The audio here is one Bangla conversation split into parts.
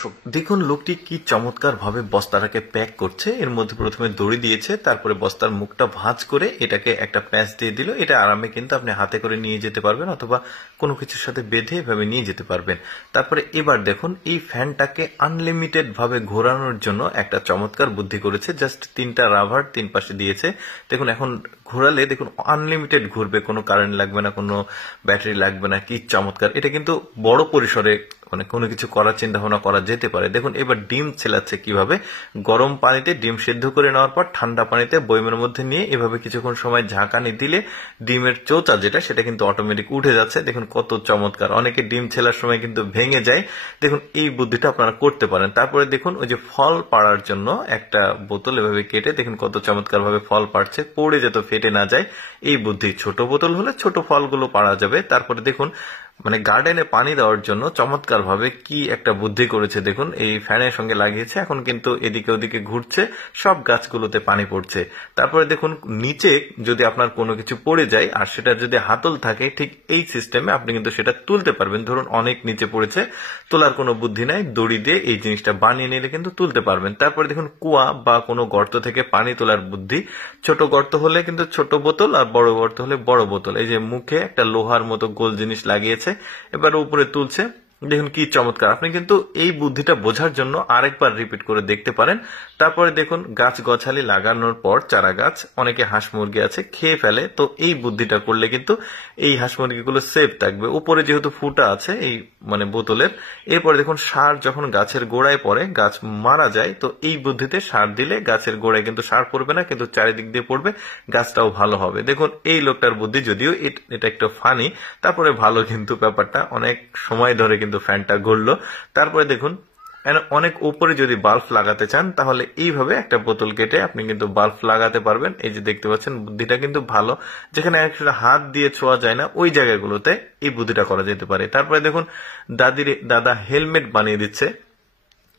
দেখুন লোকটি কি চমৎকার ভাবে বস্তাটাকে প্যাক করছে। এর মধ্যে প্রথমে দড়ি দিয়েছে, তারপরে বস্তার মুখটা ভাঁজ করে এটাকে একটা প্যাঁচ দিয়ে দিল। এটা আরামে কিন্তু আপনি হাতে করে নিয়ে যেতে পারবেন অথবা কোনো কিছুর সাথে বেঁধে এভাবে নিয়ে যেতে পারবেন। তারপরে এবার দেখুন এই ফ্যানটাকে আনলিমিটেড ভাবে ঘোরানোর জন্য একটা চমৎকার বুদ্ধি করেছে। জাস্ট 3টা রাবার 3 পাশে দিয়েছে। দেখুন এখন ঘোরালে দেখুন আনলিমিটেড ঘুরবে, কোনো কারেন্ট লাগবে না, কোনো ব্যাটারি লাগবে না। কি চমৎকার! এটা কিন্তু বড় পরিসরে মানে কোনো কিছু করার চিন্তা ভাবনা করা যেতে পারে। দেখুন এবার ডিম ছেলাচ্ছে কিভাবে। গরম পানিতে ডিম সেদ্ধ করে নেওয়ার পর ঠান্ডা পানিতে বয়মের মধ্যে নিয়ে এভাবে কিছুক্ষণ সময় ঝাঁকানি দিলে ডিমের চৌচা যেটা সেটা কিন্তু অটোমেটিক উঠে যাচ্ছে। দেখুন কত চমৎকার! অনেকে ডিম ছেলার সময় কিন্তু ভেঙে যায়। দেখুন এই বুদ্ধিটা আপনারা করতে পারেন। তারপরে দেখুন ওই যে ফল পাড়ার জন্য একটা বোতল এভাবে কেটে দেখুন কত চমৎকার ভাবে ফল পাড়ছে, পড়ে যেত ফেটে না যায়। এই বুদ্ধি ছোট বোতল হলে ছোট ফলগুলো পাড়া যাবে। তারপরে দেখুন মানে গার্ডেনে পানি দেওয়ার জন্য চমৎকার ভাবে কি একটা বুদ্ধি করেছে। দেখুন এই ফ্যানের সঙ্গে লাগিয়েছে, এখন কিন্তু এদিকে ওদিকে ঘুরছে, সব গাছগুলোতে পানি পড়ছে। তারপরে দেখুন নিচে যদি আপনার কোনো কিছু পড়ে যায় আর সেটা যদি হাতল থাকে, ঠিক এই সিস্টেমে আপনি কিন্তু সেটা তুলতে পারবেন। ধরুন অনেক নিচে পড়েছে, তোলার কোনো বুদ্ধি নাই, দড়ি দিয়ে এই জিনিসটা বানিয়ে নিলে কিন্তু তুলতে পারবেন। তারপরে দেখুন কুয়া বা কোনো গর্ত থেকে পানি তোলার বুদ্ধি। ছোট গর্ত হলে কিন্তু ছোট বোতল আর বড় গর্ত হলে বড় বোতল। এই যে মুখে একটা লোহার মতো গোল জিনিস লাগিয়েছে, এবার উপরে তুলছে। দেখুন কি চমৎকার! আপনি কিন্তু এই বুদ্ধিটা বোঝার জন্য আরেকবার রিপিট করে দেখতে পারেন। তারপরে দেখুন গাছ গছালি লাগানোর পর চারা গাছ অনেকে হাঁস মুরগি আছে খেয়ে ফেলে, তো এই বুদ্ধিটা করলে কিন্তু এই হাঁস মুরগিগুলো সেফ থাকবে। উপরে যেহেতু ফুটা আছে এই মানে বোতলের, এরপরে দেখুন সার যখন গাছের গোড়ায় পড়ে গাছ মারা যায়, তো এই বুদ্ধিতে সার দিলে গাছের গোড়ায় কিন্তু সার পড়বে না, কিন্তু চারিদিক দিয়ে পড়বে, গাছটাও ভালো হবে। দেখুন এই লোকটার বুদ্ধি, যদিও এটা একটু ফানি, তারপরে ভালো কিন্তু ব্যাপারটা অনেক সময় ধরে কিন্তু ফ্যানটা ঘুরলো। তারপরে দেখুন অনেক উপরে যদি বাল্ব লাগাতে চান তাহলে এইভাবে একটা বোতল কেটে আপনি কিন্তু বাল্ব লাগাতে পারবেন। এই যে দেখতে পাচ্ছেন বুদ্ধিটা কিন্তু ভালো, যেখানে একটা হাত দিয়ে ছোঁয়া যায় না ওই জায়গাগুলোতে এই বুদ্ধিটা করা যেতে পারে। তারপরে দেখুন দাদা হেলমেট বানিয়ে দিচ্ছে,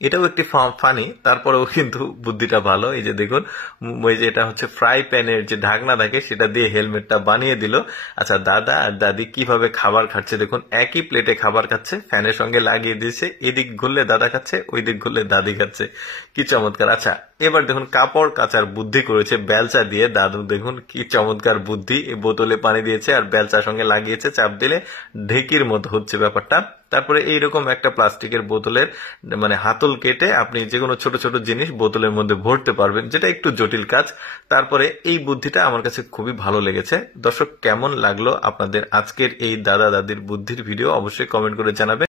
এটাও একটি ফানি, তারপরেও কিন্তু বুদ্ধিটা ভালো। এই যে দেখুন ওই যে এটা হচ্ছে ফ্রাই প্যানের যে ঢাকনা থাকে সেটা দিয়ে হেলমেটটা বানিয়ে দিল। আচ্ছা দাদা আর দাদি কিভাবে খাবার খাচ্ছে দেখুন, একই প্লেটে খাবার খাচ্ছে, ফ্যানের সঙ্গে লাগিয়ে দিয়েছে, এদিক ঘুরলে দাদা খাচ্ছে, ওই দিক ঘুরলে দাদি খাচ্ছে। কি চমৎকার! আচ্ছা এবার দেখুন কাপড় কাচার বুদ্ধি করেছে বেলচা দিয়ে দাদু। দেখুন কি চমৎকার বুদ্ধি! এই বোতলে পানি দিয়েছে আর বেলচার সঙ্গে লাগিয়েছে, চাপ দিলে ঢেকির মতো হচ্ছে ব্যাপারটা। তারপরে এইরকম একটা প্লাস্টিকের বোতলের মানে হাতল কেটে আপনি যে কোনো ছোট ছোট জিনিস বোতলের মধ্যে ভরতে পারবেন, যেটা একটু জটিল কাজ। তারপরে এই বুদ্ধিটা আমার কাছে খুবই ভালো লেগেছে। দর্শক কেমন লাগলো আপনাদের আজকের এই দাদা দাদির বুদ্ধির ভিডিও অবশ্যই কমেন্ট করে জানাবেন।